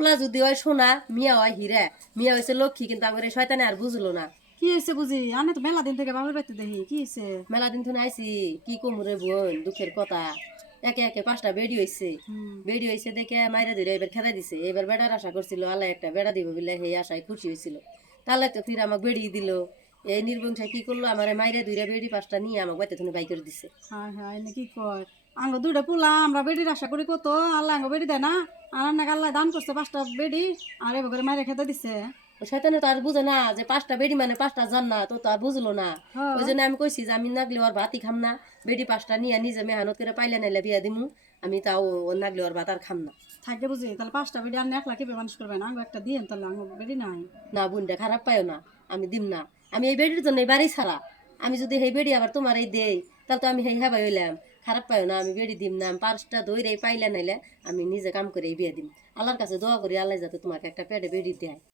পোলা যদি হয় সোনা মিয়া হয় হীরা মিয়া হয়েছে লক্ষ্মী কিন্তু আমার এই শয়তানে আর বুঝলো না। কি হয়েছে বুঝি আনে তো মেলা দিন থেকে বাবার বাড়িতে দেখি কি হয়েছে? মেলা দিন তো আইছি কি কমরে বোন দুঃখের কথা। একে একে 5টা বেডি হয়েছে। হুম। বেডি হয়েছে দেখে মাইরে ধরে এবার খেদা দিছে। এবার বেড়ার আশা করছিল আল্লাহ একটা বেড়া দিব বলে সেই আশায় খুশি হয়েছিল। তাহলে তো ফির আমাকে বেড়ি দিল। এই নির্বংশা কি করলো আমার মাইরে ধরে বেডি 5টা নিয়ে আমাকে বাইতে তুমি বাই করে দিছে। হায় হায় এনে কি কয় আঙ্গ দুইটা পোলা আমরা বেডির আশা করি কত আল্লাহ আঙ্গ বেডি দেয় না আর নাকি আল্লাহ দান করছে 5টা বেডি আর এবার করে মাইরে খেতে দিছে। ও শয়তানে তো আর বুঝে না যে 5টা বেডি মানে 5টা জান্নাত তো আর বুঝলো না। ওই হ্যাঁ। জন্য আমি কইছি যে আমি নাগলে ওর ভাতই খাম না। বেডি 5টা নিয়ে নিজে মেহনত করে পাইলে নাইলে বিয়া দিমু। আমি তাও ও নাগলে ওর ভাত আর খাম না। থাকে বুঝি তাহলে 5টা বেডি আর একলা কেবে মানুষ করবে না আঙ্গ একটা দিয়ে তাহলে আঙ্গ বেডি নাই। না বোনটা খারাপ পাইও না। আমি দিম না। আমি এই বেডির জন্য বাড়ি ছাড়া। আমি যদি এই বেডি আবার তোমার এই দেই তাহলে তো আমি সেই হাবাই হইলাম। খারাপ পাইও না আমি বেডি দিম না। আমি 5টা ধরে পাইলে নাইলে আমি নিজে কাম করে বিয়া দিম। আল্লাহর কাছে দোয়া করি আল্লাহ যাতে তোমাকে একটা পেটে বেডি দেয়।